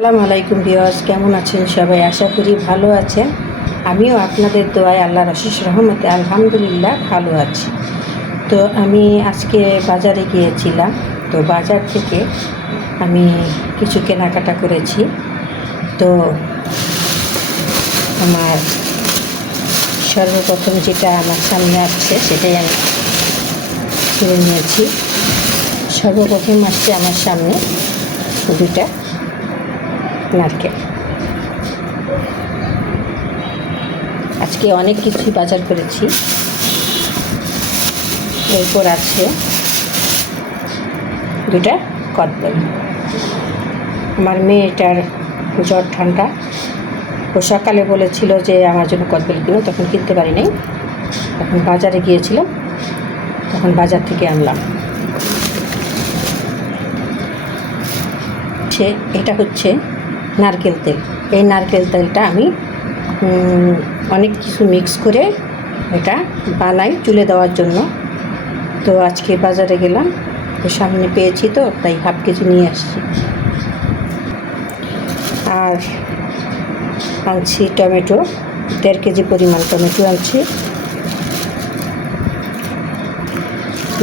আসসালামু আলাইকুম ভিউয়ার্স, কেমন আছেন সবাই? আশা করি ভালো আছেন। আমিও আপনাদের দোয়ায় আল্লাহর অশেষ রহমতে আলহামদুলিল্লাহ ভালো আছি। তো আমি আজকে বাজারে গিয়েছিলাম। তো বাজার থেকে আমি কিছু কেনাকাটা করেছি। তো আমার সর্বপ্রথম যেটা আমার সামনে আসছে সেটাই আমি ছিঁড়ে নিয়েছি। সর্বপ্রথম আসছে আমার সামনে দুটা নারকেল। আজকে অনেক কিছুই বাজার করেছি। এরপর আছে দুটা কদবেল। আমার মেয়েটার জ্বর ঠান্ডা, ও সকালে বলেছিল যে আমার জন্য কদবেল কিনো, তখন কিনতে পারি নাই। তখন বাজারে গিয়েছিলাম, তখন বাজার থেকে আনলাম। এটা হচ্ছে নারকেল তেল। এই নারকেল তেলটা আমি অনেক কিছু মিক্স করে এটা বানাই চুলে দেওয়ার জন্য। তো আজকে বাজারে গেলাম, তো সামনে পেয়েছি, তো তাই হাফ কেজি নিয়ে আসছি। আর আনছি টমেটো, 1.5 কেজি পরিমাণ টমেটো আনছি।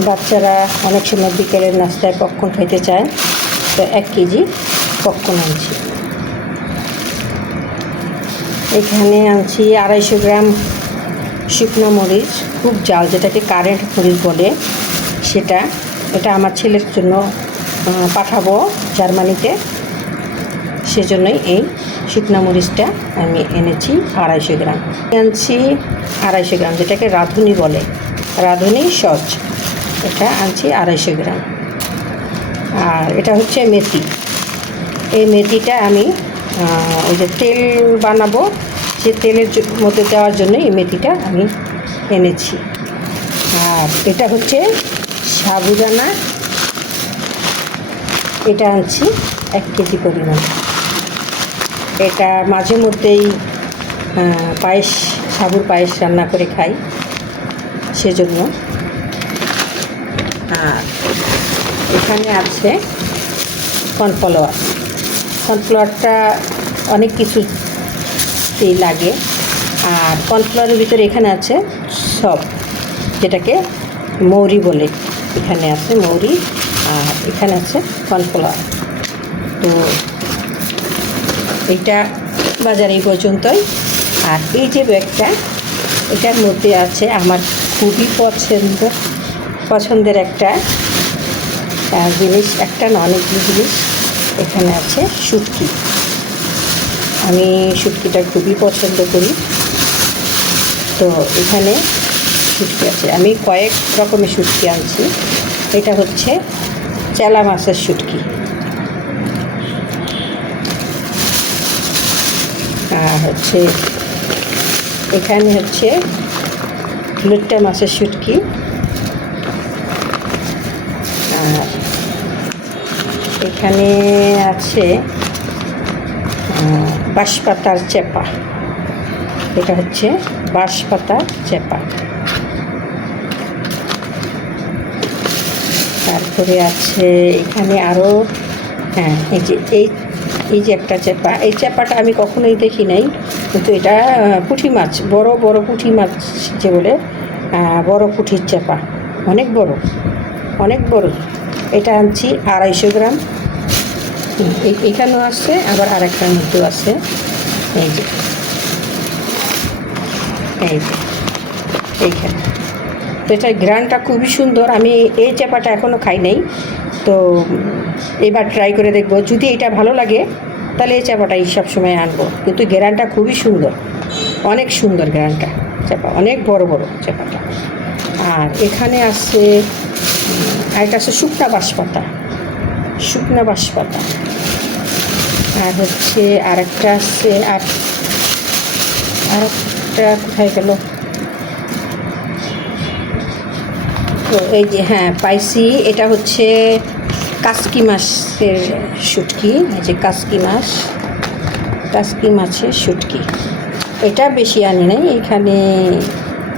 বাচ্চারা অনেক সময় বিকেলের নাস্তায় পপকর্ন খাইতে চায়, তো 1 কেজি পপকর্ন আনছি। এখানে আনছি 250 গ্রাম শুকনো মরিচ, খুব জাল, যেটাকে কারেন্ট মরিচ বলে, এটা আমার ছেলের জন্য পাঠাবো জার্মানিতে, সেজন্যই এই শুকনো মরিচটা আমি এনেছি 250 গ্রাম। আনছি 250 গ্রাম, যেটাকে রাঁধুনি বলে, রাঁধুনি সস, এটা আনছি 250 গ্রাম। আর এটা হচ্ছে মেথি। এই মেথিটা আমি ওই যে তেল বানাবো, সে তেলের মধ্যে দেওয়ার জন্য এই মেথিটা আমি এনেছি। আর এটা হচ্ছে সাবুদানা, এটা আনছি 1 কেজি পরিমাণ। এটা মাঝে মধ্যেই পায়েস, সাবুর পায়েস রান্না করে খাই, সেজন্য। আর এখানে আছে কর্নফ্লাওয়ার। কর্নফ্লাওয়ারটা অনেক কিছুতেই লাগে। আর কর্নফ্লাওয়ারের ভিতরে এখানে আছে সব, যেটাকে মৌরি বলে, এখানে আছে মৌরি, আর এখানে আছে কর্নফ্লাওয়ার। তো এইটা বাজার এই পর্যন্তই। আর এই যে ব্যাগটা, এটার মধ্যে আছে আমার খুবই পছন্দের একটা জিনিস, একটা না অনেকগুলো জিনিস। এখানে আছে শুটকি। আমি শুটকিটা খুবই পছন্দ করি, তো এখানে শুটকি আছে। আমি কয়েক রকমের শুটকি আনছি। এটা হচ্ছে চেলা মাছের শুটকি, আর হচ্ছে এখানে হচ্ছে লুট্টা মাছের শুটকি, আর এখানে আছে বাঁশপাতার চেপা। এটা হচ্ছে বাঁশপাতার চেপা। তারপরে আছে এখানে আরও, হ্যাঁ, এই যে একটা চেপা। এই চেপাটা আমি কখনোই দেখি নাই, কিন্তু এটা পুঁটি মাছ, বড় বড় পুঁটি মাছ যে বলে, বড় পুঁটির চেপা, অনেক বড়, অনেক বড়। এটা আনছি 250 গ্রাম। এখানেও আছে, আবার আরেকটার মধ্যেও আছে। এই যে এইখানে। তো এটার ঘ্রাণটা খুবই সুন্দর। আমি এই চেপাটা এখনও খাই নাই, তো এবার ট্রাই করে দেখব। যদি এটা ভালো লাগে তাহলে এই চেপাটাই সবসময় আনবো। কিন্তু ঘ্রাণটা খুবই সুন্দর, অনেক সুন্দর ঘ্রাণটা, চেপা অনেক বড় বড় চেপাটা। আর এখানে আছে আরেকটা আছে শুকনা বাঁশপাতা, শুকনা বাঁশপাতা। আর হচ্ছে আরেকটা আছে, আরেকটা কোথায় গেল? তো এই যে, হ্যাঁ পাইছি, এটা হচ্ছে কাসকি মাছের শুটকি। এই যে কাসকি মাছের শুটকি। এটা বেশি আনি নাই, এখানে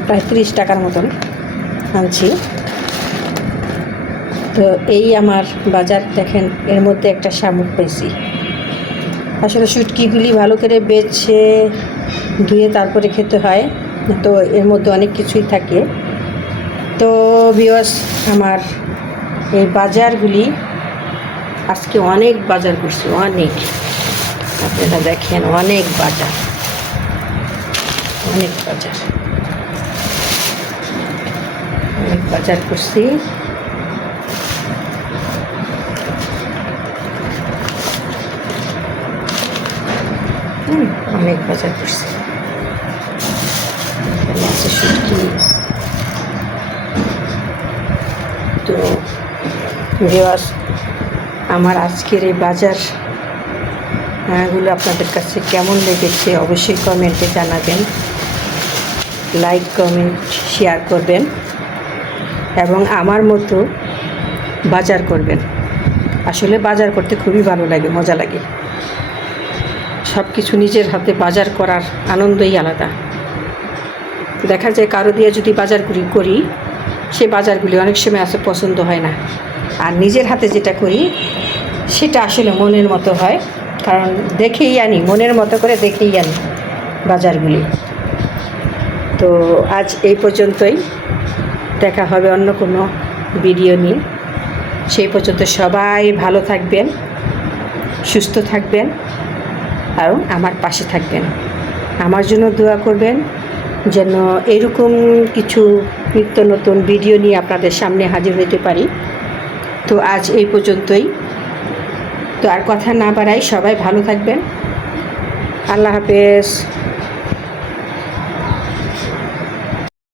প্রায় 30 টাকার মতন আনছি। তো এই আমার বাজার। দেখেন, এর মধ্যে একটা শামুক পেয়েছি, আসলে শুটকিগুলি ভালো করে বেছে ধুয়ে তারপরে খেতে হয়, তো এর মধ্যে অনেক কিছুই থাকে। তো ভিউয়ার্স, আমার এই বাজারগুলি আজকে অনেক বাজার করছি, অনেক, আপনারা দেখেন অনেক বাজার, অনেক বাজার, অনেক বাজার করছি। অনেক বাজার করছি। শুটকি। তো ভিউয়ার্স, আমার আজকের এই বাজার গুলো আপনাদের কাছে কেমন লেগেছে অবশ্যই কমেন্টে জানাবেন, লাইক কমেন্ট শেয়ার করবেন এবং আমার মতো বাজার করবেন। আসলে বাজার করতে খুবই ভালো লাগে, মজা লাগে। সব কিছু নিজের হাতে বাজার করার আনন্দই আলাদা। দেখা যায় কারো দিয়ে যদি বাজারগুলি করি, সে বাজারগুলি অনেক সময় আসে পছন্দ হয় না, আর নিজের হাতে যেটা করি সেটা আসলে মনের মতো হয়, কারণ দেখেই আনি, মনের মতো করে দেখেই আনি বাজারগুলি। তো আজ এই পর্যন্তই, দেখা হবে অন্য কোনো ভিডিও নিয়ে। সেই পর্যন্ত সবাই ভালো থাকবেন, সুস্থ থাকবেন আর আমার পাশে থাকবেন। আমার জন্য দোয়া করবেন যেন এরকম কিছু নিত্য নতুন ভিডিও নিয়ে আপনাদের সামনে হাজির হতে পারি। তো আজ এই পর্যন্তই। তো আর কথা না বাড়াই, সবাই ভালো থাকবেন। আল্লাহ হাফেজ।